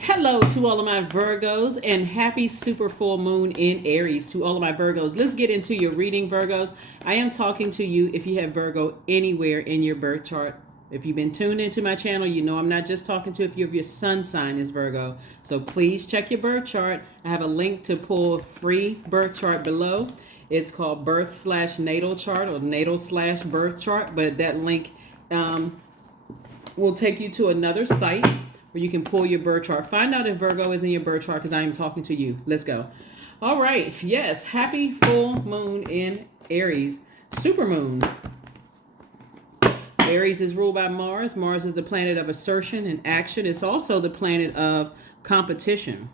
Hello to all of my Virgos and happy super full moon in Aries to all of my Virgos. Let's get into your reading, Virgos. I am talking to you if you have Virgo anywhere in your birth chart. If you've been tuned into my channel, you know I'm not just talking to if your sun sign is Virgo. So please check your birth chart. I have a link to pull a free birth chart below. It's called birth/natal chart or natal/birth chart, but that link will take you to another site where you can pull your birth chart. Find out if Virgo is in your birth chart because I am talking to you. Let's go. All right. Yes. Happy full moon in Aries. Super moon. Aries is ruled by Mars. Mars is the planet of assertion and action. It's also the planet of competition,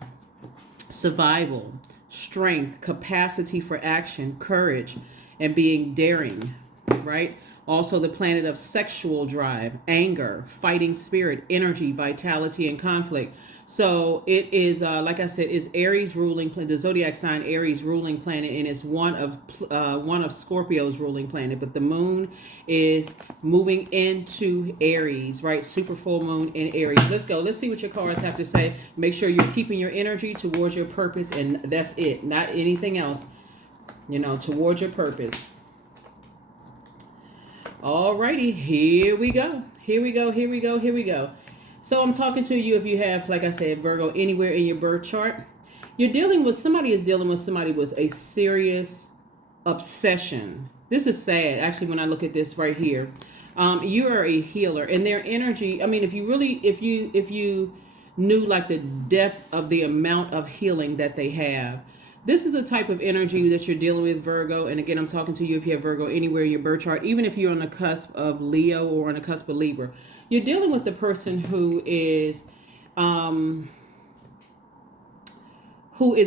survival, strength, capacity for action, courage, and being daring, right? Also the planet of sexual drive, anger, fighting spirit, energy, vitality, and conflict. So it is, like I said, is Aries ruling planet, the zodiac sign Aries ruling planet, and it's one of Scorpio's ruling planet. But the moon is moving into Aries, right? Super full moon in Aries. Let's go. Let's see what your cards have to say. Make sure you're keeping your energy towards your purpose, and that's it, not anything else. Towards your purpose. Alrighty, here we go. Here we go. Here we go. Here we go. So I'm talking to you if you have, like I said, Virgo anywhere in your birth chart. Somebody is dealing with somebody with a serious obsession. This is sad, actually, when I look at this right here. You are a healer, and their energy, I mean, if you knew like the depth of the amount of healing that they have, this is a type of energy that you're dealing with, Virgo. And again, I'm talking to you if you have Virgo anywhere in your birth chart, even if you're on the cusp of Leo or on the cusp of Libra. You're dealing with the person who is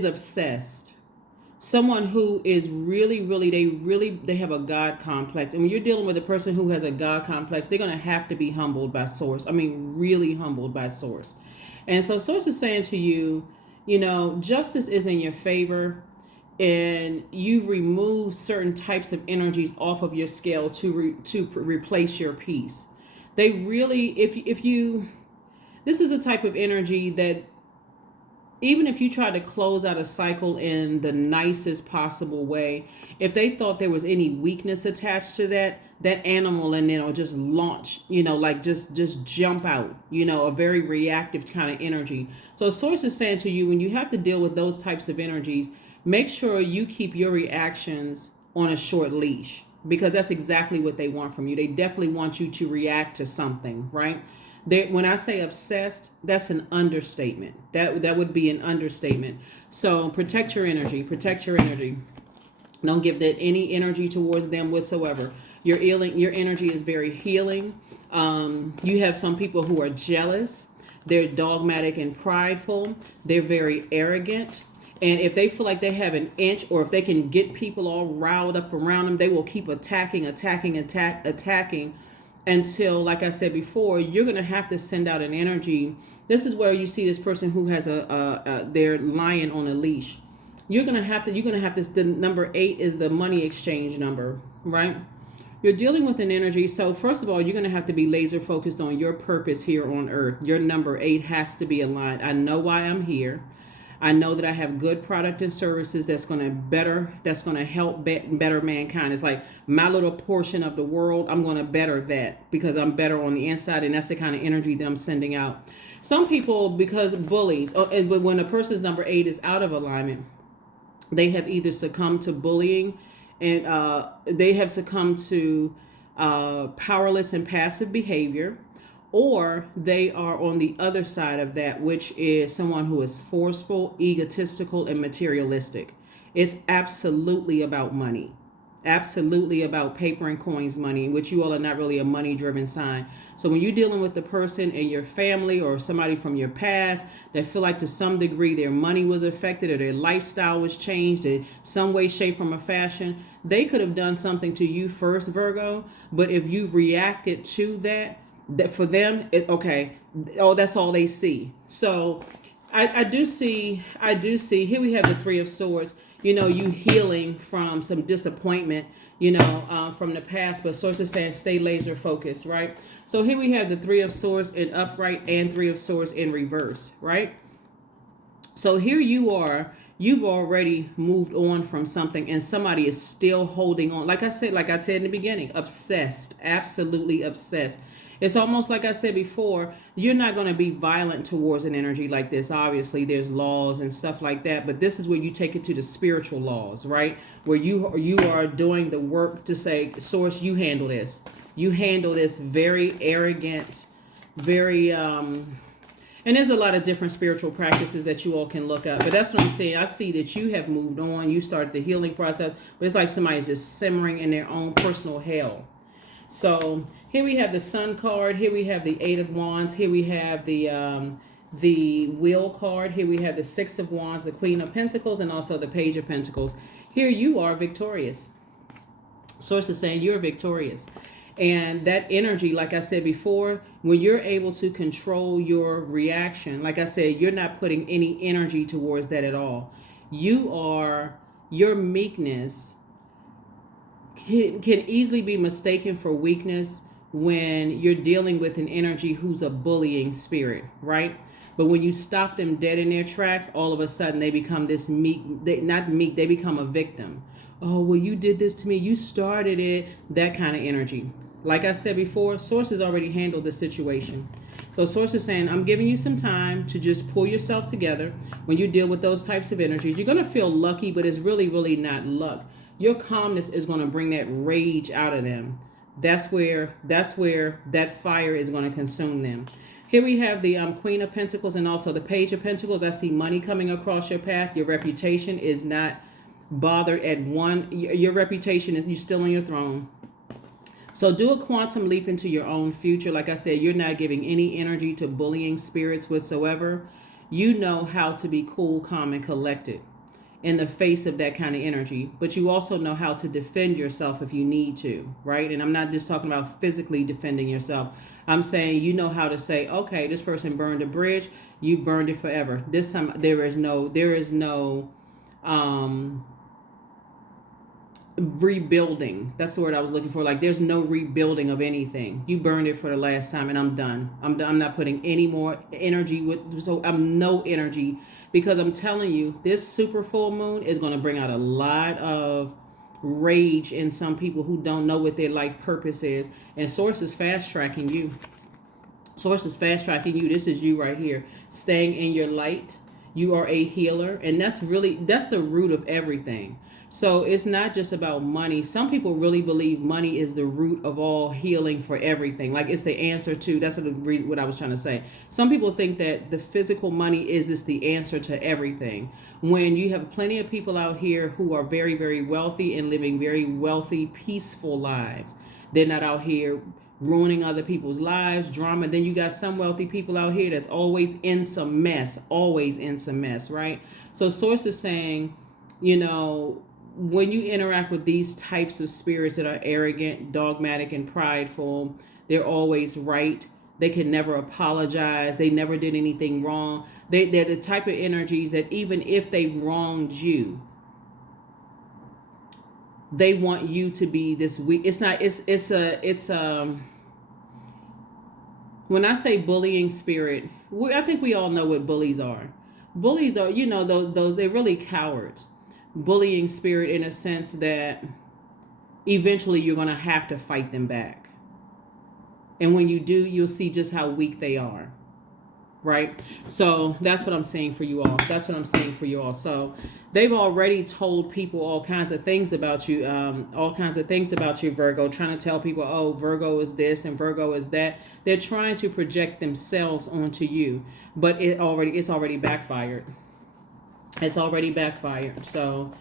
obsessed. Someone who is they have a God complex. And when you're dealing with a person who has a God complex, they're going to have to be humbled by source. I mean, really humbled by source. And so source is saying to you, justice is in your favor, and you've removed certain types of energies off of your scale to replace your peace. They really, this is a type of energy that even if you try to close out a cycle in the nicest possible way, if they thought there was any weakness attached to that animal and then will just launch, like just jump out, a very reactive kind of energy. So source is saying to you, when you have to deal with those types of energies, make sure you keep your reactions on a short leash, because that's exactly what they want from you. They definitely want you to react to something, right? When I say obsessed, that's an understatement. That would be an understatement. So protect your energy. Protect your energy. Don't give that any energy towards them whatsoever. Your energy is very healing. You have some people who are jealous. They're dogmatic and prideful. They're very arrogant. And if they feel like they have an inch, or if they can get people all riled up around them, they will keep attacking until, like I said before, you're going to have to send out an energy. This is where you see this person who has their lion on a leash. You're going to have this. The number 8 is the money exchange number, right? You're dealing with an energy. So first of all, you're going to have to be laser focused on your purpose here on earth. Your number 8 has to be aligned. I know why I'm here. I know that I have good product and services that's going to help better mankind. It's like my little portion of the world. I'm going to better that because I'm better on the inside. And that's the kind of energy that I'm sending out. Some people, because bullies, but when a person's number 8 is out of alignment, they have either succumbed to bullying, and they have succumbed to powerless and passive behavior, or they are on the other side of that, which is someone who is forceful, egotistical, and materialistic. It's absolutely about money. Absolutely about paper and coins money, which you all are not really a money-driven sign. So when you're dealing with the person in your family or somebody from your past that feel like to some degree their money was affected or their lifestyle was changed in some way, shape, form, or fashion, they could have done something to you first, Virgo. But if you reacted to that for them, okay. Oh, that's all they see. So I do see. Here we have the 3 of Swords. You healing from some disappointment, from the past. But sources saying stay laser focused, right? So here we have the 3 of Swords in upright and 3 of Swords in reverse, right? So here you are, you've already moved on from something and somebody is still holding on. Like I said in the beginning, obsessed, absolutely obsessed. It's almost like I said before, you're not going to be violent towards an energy like this. Obviously, there's laws and stuff like that, but this is where you take it to the spiritual laws, right? Where you are doing the work to say, source, you handle this. You handle this very arrogant, very and there's a lot of different spiritual practices that you all can look up. But that's what I'm saying. I see that you have moved on. You started the healing process. But it's like somebody's just simmering in their own personal hell. So here we have the Sun card. Here we have the Eight of Wands. Here we have the Wheel card. Here we have the Six of Wands, the Queen of Pentacles, and also the Page of Pentacles. Here you are victorious. Source is saying you're victorious. And that energy, like I said before, when you're able to control your reaction, like I said, you're not putting any energy towards that at all. Your meekness can easily be mistaken for weakness when you're dealing with an energy who's a bullying spirit, right? But when you stop them dead in their tracks, all of a sudden they become this meek, they become a victim. Oh, well, you did this to me. You started it. That kind of energy. Like I said before, Source has already handled the situation. So Source is saying, I'm giving you some time to just pull yourself together. When you deal with those types of energies, you're going to feel lucky, but it's really, really not luck. Your calmness is going to bring that rage out of them. That's where that fire is going to consume them. Here we have the Queen of Pentacles and also the Page of Pentacles. I see money coming across your path. Your reputation is not bothered at one. Your reputation is, you're still on your throne. So do a quantum leap into your own future. Like I said, you're not giving any energy to bullying spirits whatsoever. You know how to be cool, calm, and collected in the face of that kind of energy. But you also know how to defend yourself if you need to, right? And I'm not just talking about physically defending yourself. I'm saying you know how to say, okay, this person burned a bridge. You burned it forever. This time there is no rebuilding. That's the word I was looking for. Like, there's no rebuilding of anything. You burned it for the last time, and I'm done. I'm not putting any more energy with. So I'm no energy, because I'm telling you, this super full moon is going to bring out a lot of rage in some people who don't know what their life purpose is. And Source is fast tracking you. Source is fast tracking you. This is you right here, staying in your light. You are a healer, and that's the root of everything. So it's not just about money. Some people really believe money is the root of all healing for everything. Like, it's the answer to, that's what I was trying to say. Some people think that the physical money is just the answer to everything. When you have plenty of people out here who are very, very wealthy and living very wealthy, peaceful lives. They're not out here ruining other people's lives, drama. Then you got some wealthy people out here that's always in some mess, right? So Source is saying, when you interact with these types of spirits that are arrogant, dogmatic, and prideful, they're always right. They can never apologize. They never did anything wrong. They're the type of energies that even if they wronged you, they want you to be this weak. When I say bullying spirit, I think we all know what bullies are. Bullies are, those they're really cowards. Bullying spirit, in a sense that eventually you're going to have to fight them back. And when you do, you'll see just how weak they are. Right? So that's what I'm saying for you all. So they've already told people all kinds of things about you, Virgo, trying to tell people, oh, Virgo is this and Virgo is that. They're trying to project themselves onto you, but it's already backfired. It's already backfired. So,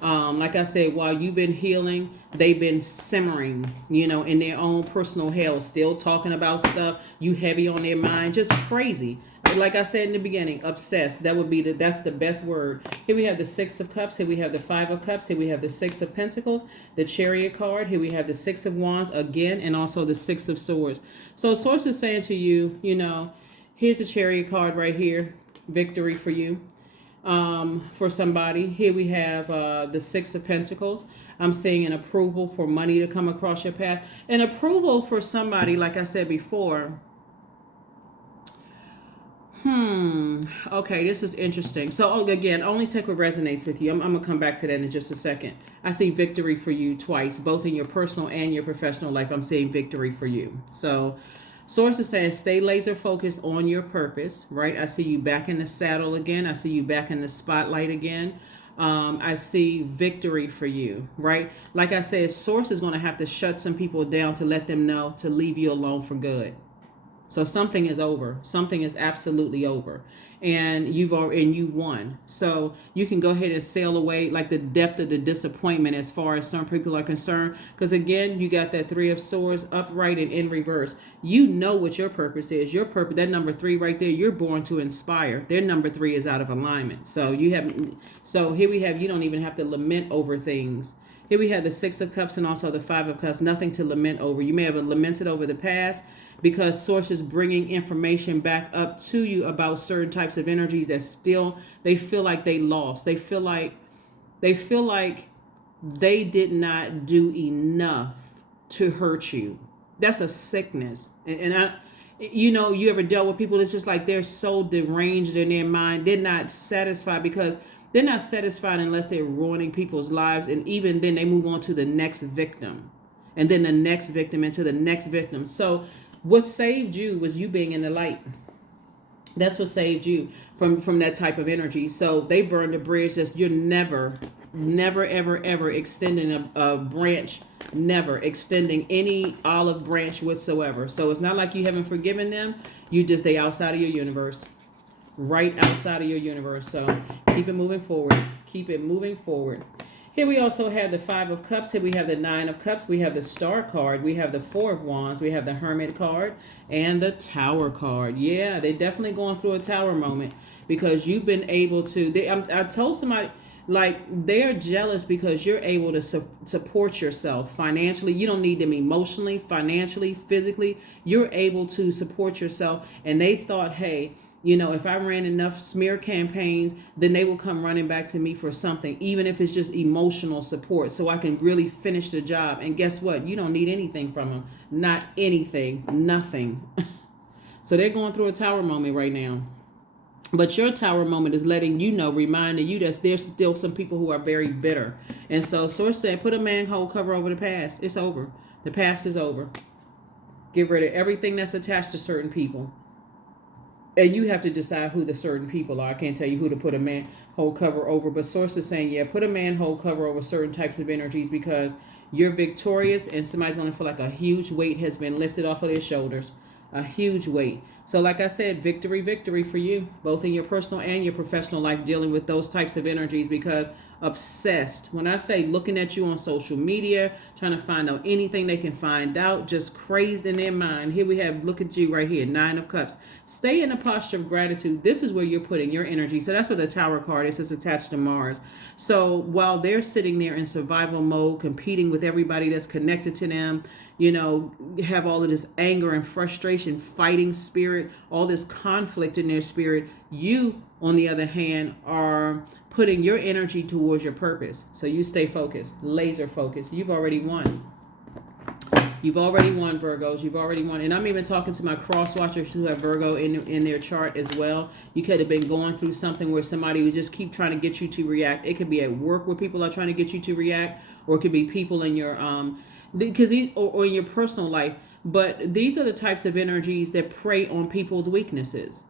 like I said, while you've been healing, they've been simmering, in their own personal hell, still talking about stuff. You heavy on their mind, just crazy. Like I said in the beginning, obsessed. That's the best word. Here we have the Six of Cups. Here we have the Five of Cups. Here we have the Six of Pentacles, the Chariot card. Here we have the Six of Wands again, and also the Six of Swords. So Source is saying to you, here's the Chariot card right here, victory for you. For somebody. Here we have the Six of Pentacles. I'm seeing an approval for money to come across your path. An approval for somebody, like I said before, Okay, this is interesting. So again, only take what resonates with you. I'm gonna come back to that in just a second. I see victory for you twice, both in your personal and your professional life. I'm seeing victory for you. So source is saying stay laser focused on your purpose, right? I see you back in the saddle again. I see you back in the spotlight again. I see victory for you, right? Like I said, source is going to have to shut some people down to let them know to leave you alone for good. So something is over. Something is absolutely over. And you've won. So you can go ahead and sail away like the depth of the disappointment as far as some people are concerned. Because again, you got that 3 of Swords upright and in reverse. You know what your purpose is. Your purpose, that number 3 right there, you're born to inspire. Their number 3 is out of alignment. So here we have, you don't even have to lament over things. Here we have the 6 of Cups and also the 5 of Cups. Nothing to lament over. You may have lamented over the past, because source is bringing information back up to you about certain types of energies that still they feel like they lost. They feel like they did not do enough to hurt you. That's a sickness. And I, you ever dealt with people that's just like they're so deranged in their mind. They're not satisfied because they're not satisfied unless they're ruining people's lives. And even then they move on to the next victim and then the next victim into the next victim. So what saved you was you being in the light. That's what saved you from that type of energy. So they burned a bridge that you're never, ever extending a branch, never extending any olive branch whatsoever. So it's not like you haven't forgiven them. They outside of your universe, right outside of your universe. So keep it moving forward. Keep it moving forward. Here we also have the 5 of Cups. Here we have the 9 of Cups. We have the Star card. We have the 4 of Wands. We have the Hermit card and the Tower card. Yeah, they're definitely going through a tower moment because you've been able to. I told somebody, like, they're jealous because you're able to support yourself financially. You don't need them emotionally, financially, physically. You're able to support yourself. And they thought, hey, if I ran enough smear campaigns, then they will come running back to me for something, even if it's just emotional support, so I can really finish the job. And guess what? You don't need anything from them. Not anything. Nothing. So they're going through a tower moment right now. But your tower moment is letting you know, reminding you that there's still some people who are very bitter. And so Source said, put a manhole cover over the past. It's over. The past is over. Get rid of everything that's attached to certain people. And you have to decide who the certain people are. I can't tell you who to put a manhole cover over. But Source is saying, yeah, put a manhole cover over certain types of energies because you're victorious and somebody's going to feel like a huge weight has been lifted off of their shoulders. A huge weight. So like I said, victory for you, both in your personal and your professional life, dealing with those types of energies because obsessed. When I say looking at you on social media, trying to find out anything they can find out, just crazed in their mind. Here we have, look at you right here, 9 of Cups. Stay in a posture of gratitude. This is where you're putting your energy. So that's what the Tower card is. It's attached to Mars. So while they're sitting there in survival mode, competing with everybody that's connected to them, have all of this anger and frustration, fighting spirit, all this conflict in their spirit, you, on the other hand, are putting your energy towards your purpose. So you stay focused, laser focused. You've already won. You've already won, Virgos. You've already won. And I'm even talking to my cross watchers who have Virgo in their chart as well. You could have been going through something where somebody would just keep trying to get you to react. It could be at work where people are trying to get you to react, or it could be people in your or in your personal life. But these are the types of energies that prey on people's weaknesses.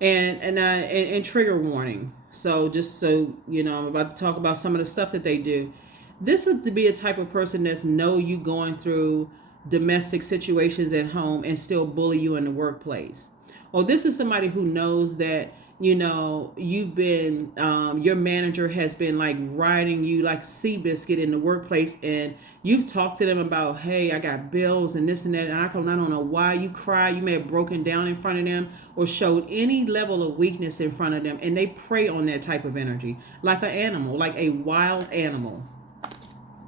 And trigger warning. So just so I'm about to talk about some of the stuff that they do. This would be a type of person that's know you going through domestic situations at home and still bully you in the workplace. Or this is somebody who knows that you've been your manager has been like riding you like Seabiscuit in the workplace, and you've talked to them about, hey, I got bills and this and that, and I don't know why. You cry, you may have broken down in front of them or showed any level of weakness in front of them, and they prey on that type of energy like an animal, like a wild animal.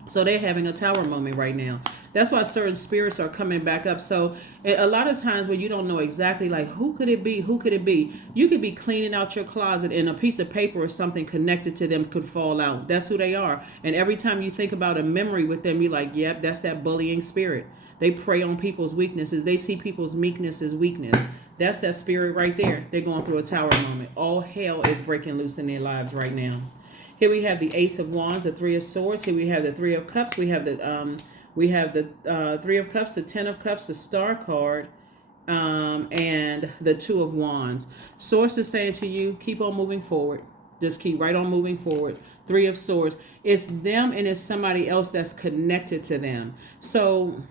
So they're having a tower moment right now. That's why certain spirits are coming back up. So a lot of times when you don't know exactly like who could it be, you could be cleaning out your closet and a piece of paper or something connected to them could fall out. That's who they are. And every time you think about a memory with them, you're like, yep, that's that bullying spirit. They prey on people's weaknesses. They see people's meekness as weakness. That's that spirit right there. They're going through a tower moment. All hell is breaking loose in their lives right now. Here we have the Ace of Wands, the Three of Swords. Here we have the Three of Cups. We have the Three of Cups, the Ten of Cups, the Star card, and the Two of Wands. Source is saying to you, keep on moving forward. Just keep right on moving forward. Three of Swords. It's them and it's somebody else that's connected to them. So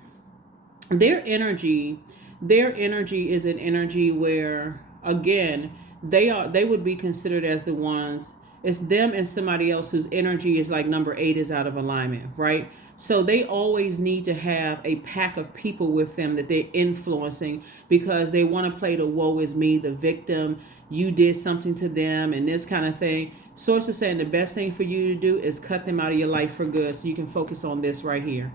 their energy is an energy where, again, they would be considered as the ones. It's them and somebody else whose energy is like number 8 is out of alignment, right? So they always need to have a pack of people with them that they're influencing because they want to play the woe is me, the victim, you did something to them and this kind of thing. Source is saying the best thing for you to do is cut them out of your life for good so you can focus on this right here.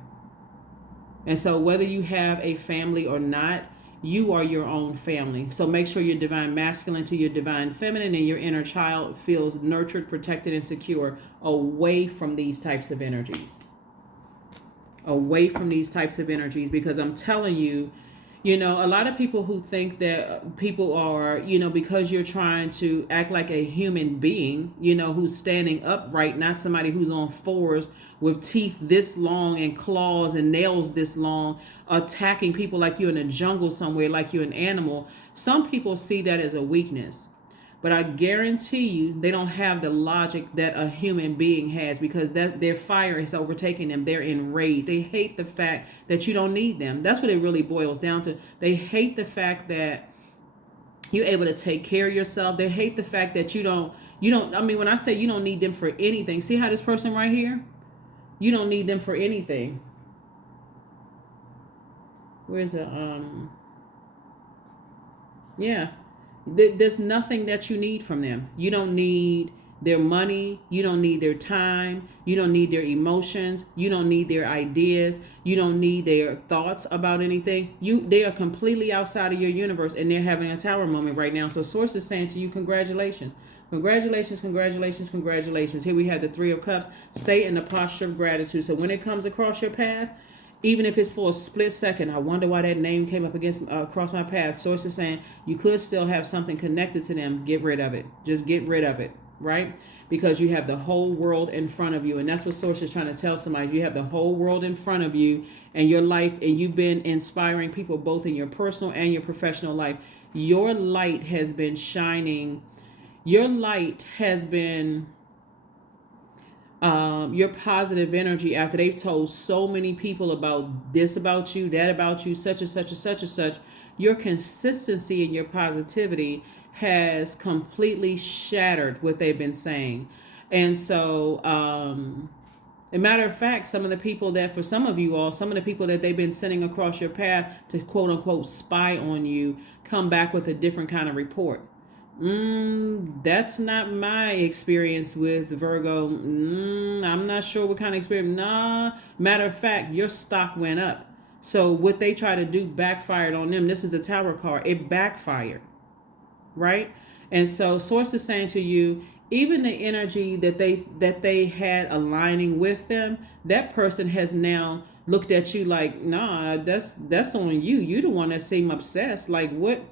And so whether you have a family or not, you are your own family. So make sure your divine masculine to your divine feminine and your inner child feels nurtured, protected, and secure away from these types of energies. Away from these types of energies, because I'm telling you, a lot of people who think that people are, because you're trying to act like a human being, who's standing upright, not somebody who's on fours with teeth this long and claws and nails this long, attacking people like you're in a jungle somewhere, like you're an animal. Some people see that as a weakness. But I guarantee you they don't have the logic that a human being has, because their fire is overtaking them. They're enraged. They hate the fact that you don't need them. That's what it really boils down to. They hate the fact that you're able to take care of yourself. They hate the fact that you don't, I mean, when I say you don't need them for anything, see how this person right here? You don't need them for anything. Where's the, yeah. There's nothing that you need from them. You don't need their money. You don't need their time. You don't need their emotions. You don't need their ideas. You don't need their thoughts about anything. They are completely outside of your universe, and they're having a tower moment right now. So Source is saying to you, congratulations. Congratulations, congratulations, congratulations. Here we have the Three of Cups. Stay in the posture of gratitude. So when it comes across your path, even if it's for a split second, I wonder why that name came up across my path. Source is saying you could still have something connected to them. Get rid of it. Just get rid of it, right? Because you have the whole world in front of you. And that's what Source is trying to tell somebody. You have the whole world in front of you and your life, and you've been inspiring people both in your personal and your professional life. Your light has been shining. Your light has been... your positive energy, after they've told so many people about this about you, that about you, such and such and such and such, your consistency and your positivity has completely shattered what they've been saying. And so, a matter of fact, some of the people that, for some of you all, some of the people that they've been sending across your path to quote unquote spy on you come back with a different kind of report. That's not my experience with Virgo. I'm not sure what kind of experience. Nah, matter of fact, your stock went up. So what they try to do backfired on them. This is the Tower card. It backfired, right? And so Source is saying to you, even the energy that they had aligning with them, that person has now looked at you like, nah, that's on you. You the one that seemed obsessed. Like what?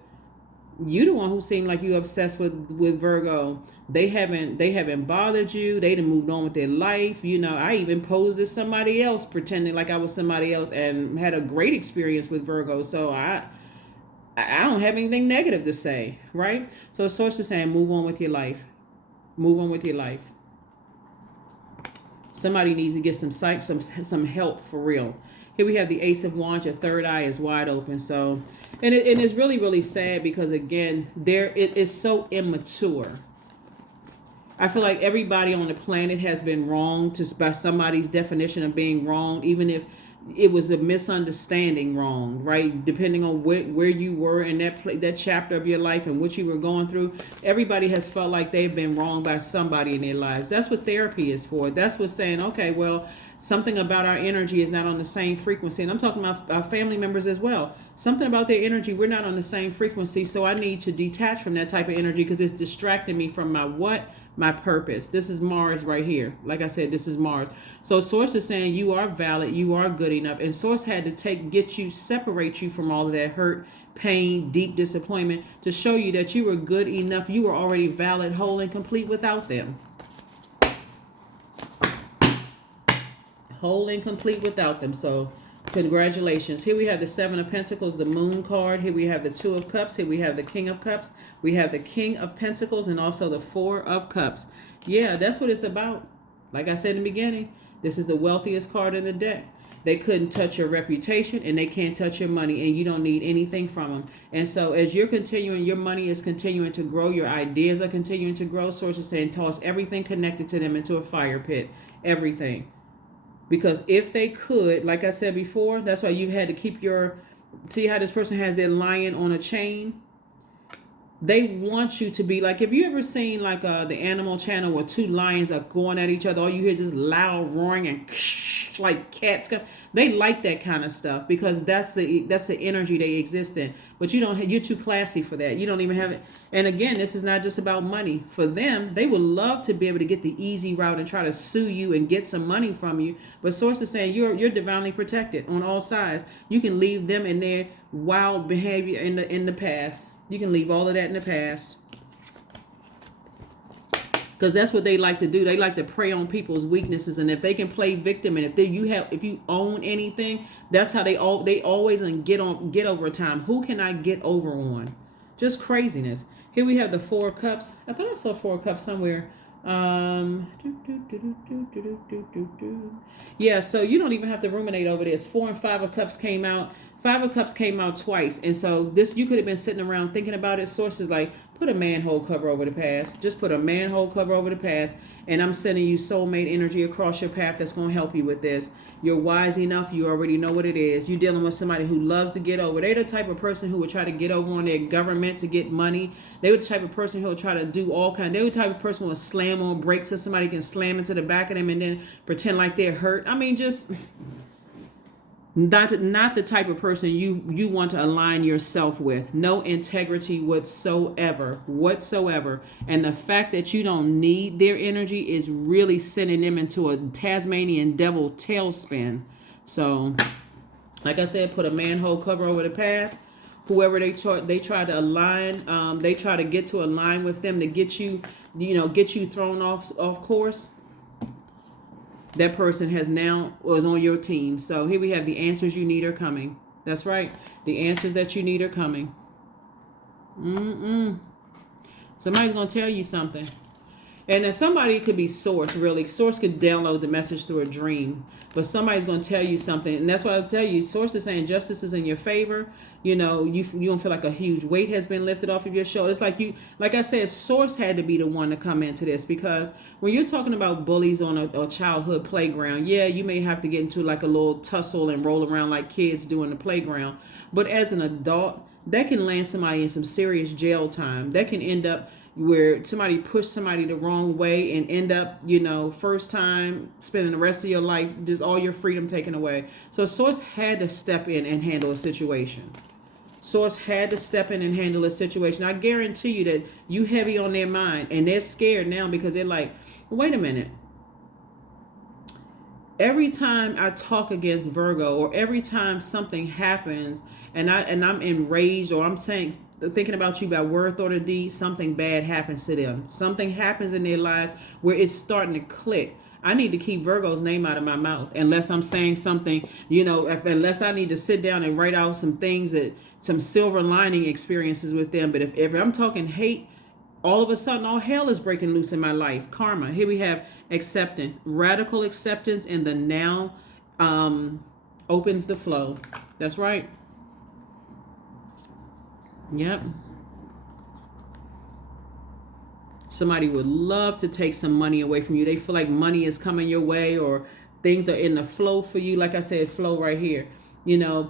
You the one who seemed like you obsessed with Virgo. They haven't bothered you. They done moved on with their life. I even posed as somebody else, pretending like I was somebody else, and had a great experience with Virgo. So I don't have anything negative to say, right? So Source is saying, move on with your life. Move on with your life. Somebody needs to get some help for real. Here we have the Ace of Wands. Your third eye is wide open. So, and it's really, really sad because, again, it is so immature. I feel like everybody on the planet has been wronged by somebody's definition of being wrong, even if it was a misunderstanding wrong, right? Depending on where you were in that chapter of your life and what you were going through, everybody has felt like they've been wronged by somebody in their lives. That's what therapy is for. That's what saying, okay, well, Something about our energy is not on the same frequency. And I'm talking about our family members as well. Something about their energy, we're not on the same frequency. So I need to detach from that type of energy because it's distracting me from my what? My purpose. This is Mars right here. Like I said, this is Mars. So Source is saying you are valid, you are good enough. And Source had to separate you from all of that hurt, pain, deep disappointment to show you that you were good enough. You were already valid, whole, and complete without them. Whole and complete without them. So congratulations. Here we have the Seven of Pentacles, the Moon card. Here we have the Two of Cups. Here we have the King of Cups. We have the King of Pentacles and also the Four of Cups. Yeah, that's what it's about. Like I said in the beginning, this is the wealthiest card in the deck. They couldn't touch your reputation and they can't touch your money, and you don't need anything from them. And so as you're continuing, your money is continuing to grow. Your ideas are continuing to grow. Source is saying toss everything connected to them into a fire pit. Everything. Because if they could, like I said before, that's why you had to keep see how this person has their lion on a chain? They want you to be like, have you ever seen like the Animal Channel where two lions are going at each other? All you hear is just loud roaring and like cats. They like that kind of stuff because that's the energy they exist in. But you're too classy for that. You don't even have it. And again, this is not just about money. For them, they would love to be able to get the easy route and try to sue you and get some money from you. But Source is saying you're divinely protected on all sides. You can leave them in their wild behavior in the past. You can leave all of that in the past. Because that's what they like to do. They like to prey on people's weaknesses, and if they can play victim, and if you own anything, that's how they always get over time. Who can I get over on? Just craziness. Here we have the Four of Cups. I thought I saw Four of Cups somewhere. Yeah, so you don't even have to ruminate over this. Four and Five of Cups came out. Five of Cups came out twice. And so you could have been sitting around thinking about it. Sources like, put a manhole cover over the past. Just put a manhole cover over the past. And I'm sending you soulmate energy across your path that's going to help you with this. You're wise enough. You already know what it is. You're dealing with somebody who loves to get over. They're the type of person who would try to get over on their government to get money. They were the type of person who would try to do all kinds. They were the type of person who would slam on brakes so somebody can slam into the back of them and then pretend like they're hurt. I mean, just not the type of person you want to align yourself with. No integrity whatsoever. And the fact that you don't need their energy is really sending them into a Tasmanian devil tailspin. So, like I said, put a manhole cover over the past. Whoever they try to align, they try to get to align with them to get you thrown off course. That person was on your team. So here we have the answers you need are coming. That's right. The answers that you need are coming. Somebody's going to tell you something. And then somebody could be Source, really. Source could download the message through a dream. But somebody's going to tell you something. And that's why I'll tell you, Source is saying justice is in your favor. You don't feel like a huge weight has been lifted off of your shoulders. Like I said, Source had to be the one to come into this, because when you're talking about bullies on a childhood playground, yeah, you may have to get into like a little tussle and roll around like kids do in the playground. But as an adult, that can land somebody in some serious jail time. That can end up where somebody pushed somebody the wrong way and end up, first time spending the rest of your life, just all your freedom taken away. So Source had to step in and handle a situation. Source had to step in and handle a situation. I guarantee you that you heavy on their mind, and they're scared now because they're like, wait a minute. Every time I talk against Virgo, or every time something happens and I'm enraged, or I'm thinking about you by word, thought, or deed, something bad happens to them. Something happens in their lives where it's starting to click. I need to keep Virgo's name out of my mouth unless I'm saying something, unless I need to sit down and write out some things, some silver lining experiences with them. But if I'm talking hate, all of a sudden, all hell is breaking loose in my life. Karma. Here we have acceptance, radical acceptance, and the now opens the flow. That's right. Yep. Somebody would love to take some money away from you. They feel like money is coming your way, or things are in the flow for you. Like I said, flow right here.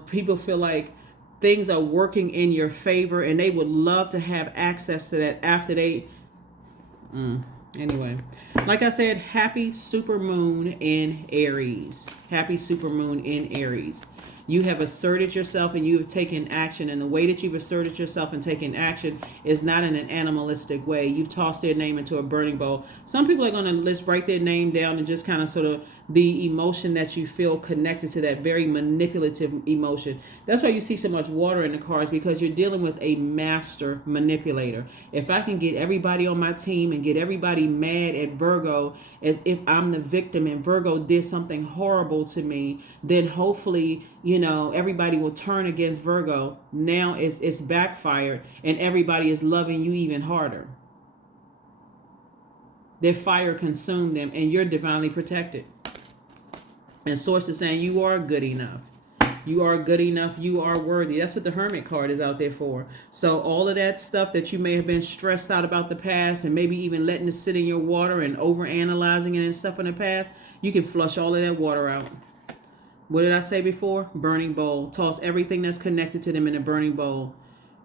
People feel like things are working in your favor, and they would love to have access to that after they Anyway, like I said, happy super moon in Aries. Happy super moon in Aries. You have asserted yourself and you have taken action. And the way that you've asserted yourself and taken action is not in an animalistic way. You've tossed their name into a burning bowl. Some people are going to just write their name down and just kind of sort of the emotion that you feel connected to, that very manipulative emotion. That's why you see so much water in the cards, because you're dealing with a master manipulator. If I can get everybody on my team and get everybody mad at Virgo as if I'm the victim and Virgo did something horrible to me, then hopefully, everybody will turn against Virgo. Now it's backfired and everybody is loving you even harder. Their fire consumed them and you're divinely protected. And Source is saying you are good enough. You are good enough. You are worthy. That's what the Hermit card is out there for. So all of that stuff that you may have been stressed out about the past and maybe even letting it sit in your water and over analyzing it and stuff in the past, you can flush all of that water out. What did I say before? Burning bowl. Toss everything that's connected to them in a burning bowl.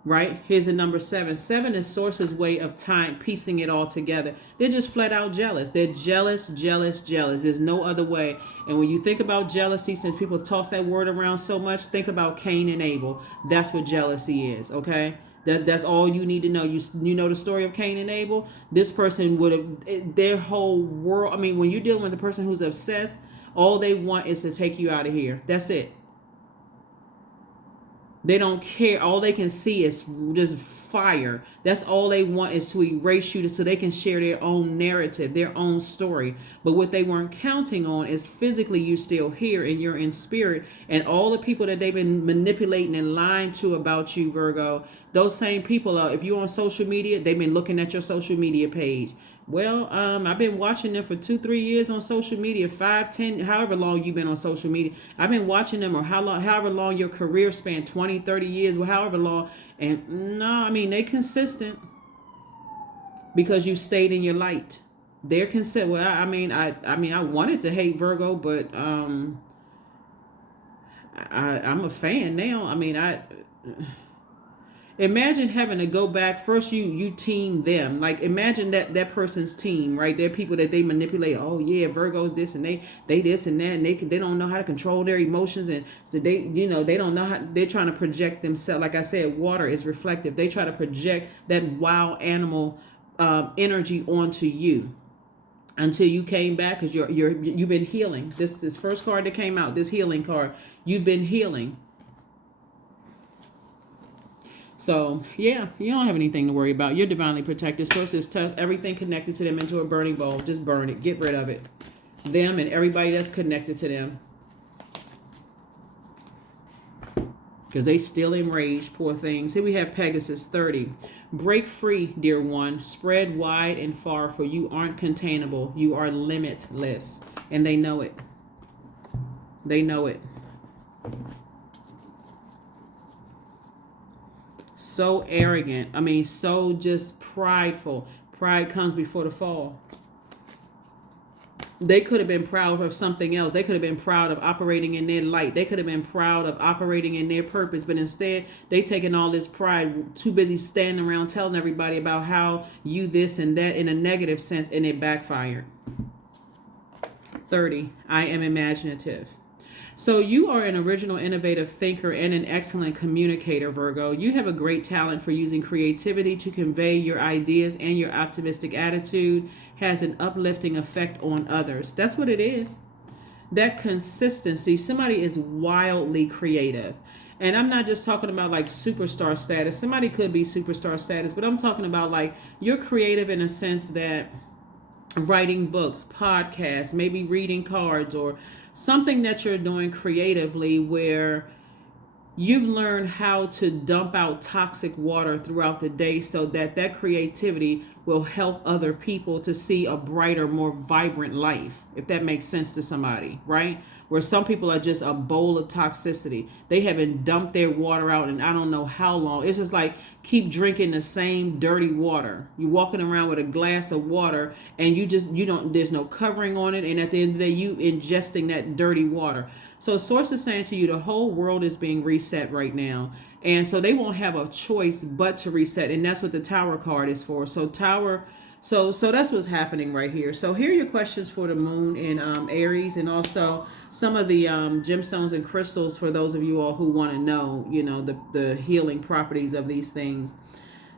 Right? Here's the number 7. 7 is Source's way of piecing it all together. They're just flat out jealous. They're jealous, jealous, jealous. There's no other way. And when you think about jealousy, since people toss that word around so much, think about Cain and Abel. That's what jealousy is, okay? That's all you need to know. You know the story of Cain and Abel? This person would have, their whole world, when you're dealing with a person who's obsessed, all they want is to take you out of here. That's it. They don't care. All they can see is just fire. That's all they want, is to erase you so they can share their own narrative, their own story. But what they weren't counting on is physically you still here and you're in spirit. And all the people that they've been manipulating and lying to about you, Virgo, those same people if you're on social media, they've been looking at your social media page. Well, I've been watching them for 2-3 years on social media, 5, 10, however long you've been on social media. I've been watching them, or however long your career span, 20, 30 years, or however long. And no, they consistent because you stayed in your light. They're consistent. Well, I wanted to hate Virgo, but I'm a fan now. Imagine having to go back. First, you team them. Like, imagine that person's team, right? They're people that they manipulate. Oh yeah, Virgo's this and they this and that, and they don't know how to control their emotions, and so they don't know how. They're trying to project themselves. Like I said, water is reflective. They try to project that wild animal energy onto you until you came back, because you've been healing. This first card that came out, this healing card, you've been healing. So, yeah, you don't have anything to worry about. You're divinely protected. Sources touch everything connected to them into a burning bowl. Just burn it. Get rid of it. Them and everybody that's connected to them. Because they still enraged, poor things. Here we have Pegasus 30. Break free, dear one. Spread wide and far, for you aren't containable. You are limitless. And they know it. They know it. So arrogant. So just prideful. Pride comes before the fall. They could have been proud of something else. They could have been proud of operating in their light. They could have been proud of operating in their purpose. But instead, they taking all this pride, too busy standing around telling everybody about how you this and that in a negative sense, and it backfired. 30. I am imaginative. So you are an original, innovative thinker and an excellent communicator, Virgo. You have a great talent for using creativity to convey your ideas, and your optimistic attitude has an uplifting effect on others. That's what it is. That consistency. Somebody is wildly creative. And I'm not just talking about like superstar status. Somebody could be superstar status, but I'm talking about like you're creative in a sense that writing books, podcasts, maybe reading cards, or something that you're doing creatively where you've learned how to dump out toxic water throughout the day so that creativity will help other people to see a brighter, more vibrant life, if that makes sense to somebody, right? Where some people are just a bowl of toxicity. They haven't dumped their water out in I don't know how long. It's just like keep drinking the same dirty water. You're walking around with a glass of water and there's no covering on it. And at the end of the day, you ingesting that dirty water. So Source is saying to you, the whole world is being reset right now. And so they won't have a choice but to reset. And that's what the Tower card is for. So Tower So that's what's happening right here. So here are your questions for the moon in Aries, and also some of the gemstones and crystals for those of you all who want to know, the healing properties of these things.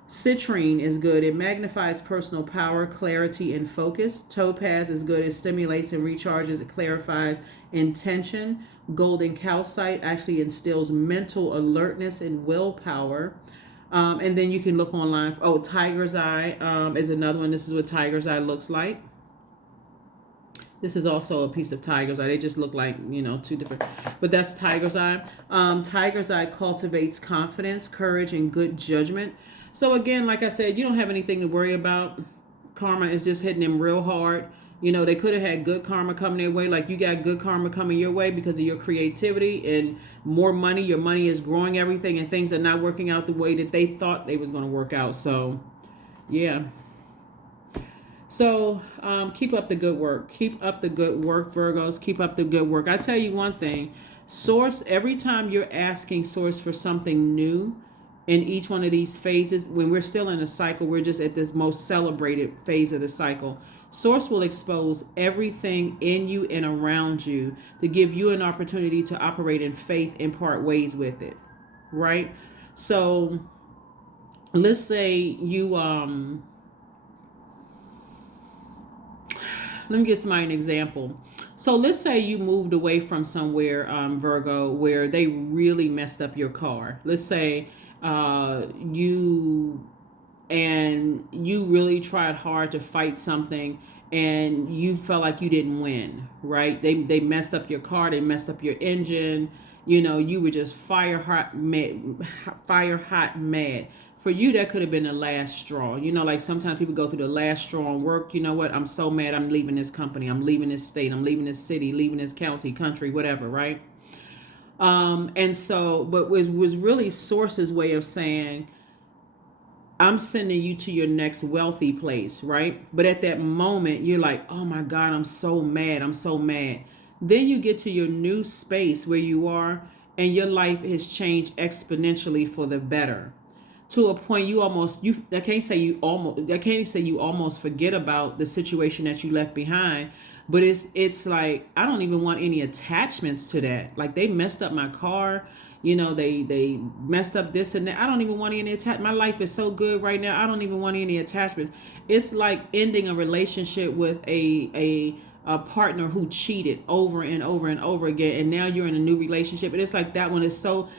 Citrine is good. It magnifies personal power, clarity, and focus. Topaz is good. It stimulates and recharges. It clarifies intention. Golden calcite actually instills mental alertness and willpower. And then you can look online. Oh, tiger's eye is another one. This is what tiger's eye looks like. This is also a piece of tiger's eye. They just look like, two different. But that's tiger's eye. Tiger's eye cultivates confidence, courage, and good judgment. So again, like I said, you don't have anything to worry about. Karma is just hitting them real hard. They could have had good karma coming their way. Like you got good karma coming your way because of your creativity and more money. Your money is growing everything, and things are not working out the way that they thought they was going to work out. So, yeah. So keep up the good work. Keep up the good work, Virgos. Keep up the good work. I tell you one thing. Source, every time you're asking Source for something new, in each one of these phases, when we're still in a cycle, we're just at this most celebrated phase of the cycle. Source will expose everything in you and around you to give you an opportunity to operate in faith and part ways with it, right? So let's say you, let me give somebody an example. So let's say you moved away from somewhere, Virgo, where they really messed up your car. Let's say you really tried hard to fight something and you felt like you didn't win, right? They messed up your car, they messed up your engine, you were just fire hot mad. For you, that could have been the last straw. Like sometimes people go through the last straw in work. You know what? I'm so mad. I'm leaving this company. I'm leaving this state. I'm leaving this city, leaving this county, country, whatever, right? And so, but was really Source's way of saying, I'm sending you to your next wealthy place, right? But at that moment, you're like, oh my God, I'm so mad. I'm so mad. Then you get to your new space where you are, and your life has changed exponentially for the better. To a point I can't say you almost forget about the situation that you left behind. But it's like, I don't even want any attachments to that. Like they messed up my car, they messed up this and that. I don't even want any attachment. My life is so good right now. I don't even want any attachments. It's like ending a relationship with a partner who cheated over and over and over again, and now you're in a new relationship. And it's like that one is so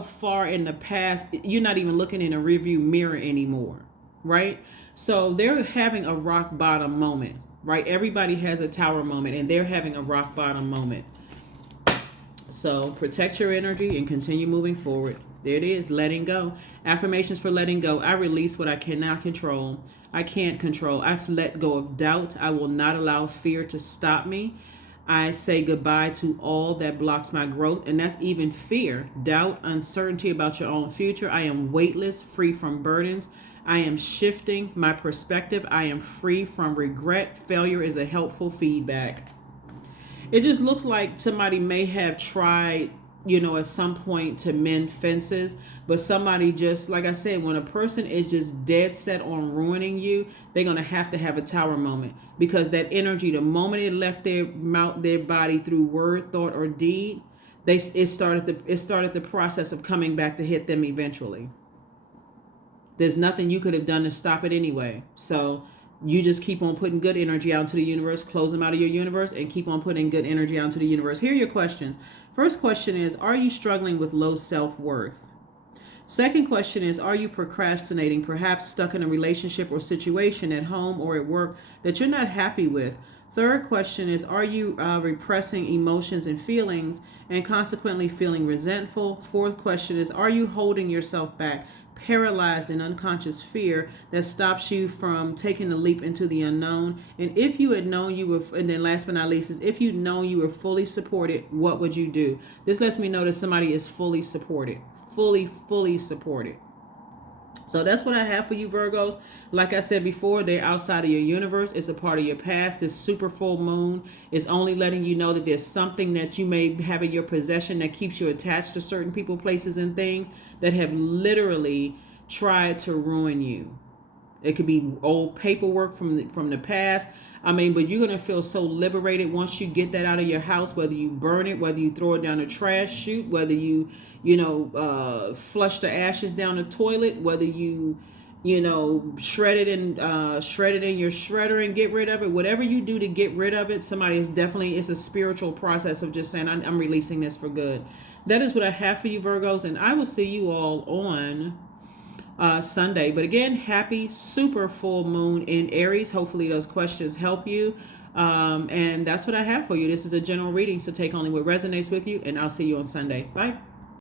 far in the past. You're not even looking in a rearview mirror anymore, right? So they're having a rock bottom moment. Right? Everybody has a tower moment, and they're having a rock bottom moment. So protect your energy and continue moving forward. There it is, letting go. Affirmations for letting go. I release what I cannot control. I can't control. I've let go of doubt. I will not allow fear to stop me. I say goodbye to all that blocks my growth, and that's even fear, doubt, uncertainty about your own future. I am weightless, free from burdens. I am shifting my perspective. I am free from regret. Failure is a helpful feedback. It just looks like somebody may have tried, at some point to mend fences, but somebody just, like I said, when a person is just dead set on ruining you, they're going to have a tower moment, because that energy, the moment it left their body through word, thought, or deed, it started the process of coming back to hit them eventually. There's nothing you could have done to stop it anyway. So you just keep on putting good energy out into the universe, close them out of your universe, and keep on putting good energy out into the universe. Here are your questions. First question is, are you struggling with low self-worth? Second question is, are you procrastinating, perhaps stuck in a relationship or situation at home or at work that you're not happy with? Third question is, are you repressing emotions and feelings and consequently feeling resentful? Fourth question is, are you holding yourself back, paralyzed in unconscious fear that stops you from taking the leap into the unknown? And if you had known you were, and then last but not least is, if you'd known you were fully supported, what would you do? This lets me know that somebody is fully supported, fully supported. So that's what I have for you, Virgos. Like I said before, they're outside of your universe. It's a part of your past. This super full moon is only letting you know that there's something that you may have in your possession that keeps you attached to certain people, places, and things that have literally tried to ruin you. It could be old paperwork from the past. I mean, but you're gonna feel so liberated once you get that out of your house. Whether you burn it, whether you throw it down the trash chute, whether you flush the ashes down the toilet, whether you shred it in your shredder and get rid of it. Whatever you do to get rid of it, it's a spiritual process of just saying, I'm releasing this for good. That is what I have for you, Virgos, and I will see you all on Sunday. But again, happy super full moon in Aries. Hopefully those questions help you. And that's what I have for you. This is a general reading, so take only what resonates with you, and I'll see you on Sunday. Bye.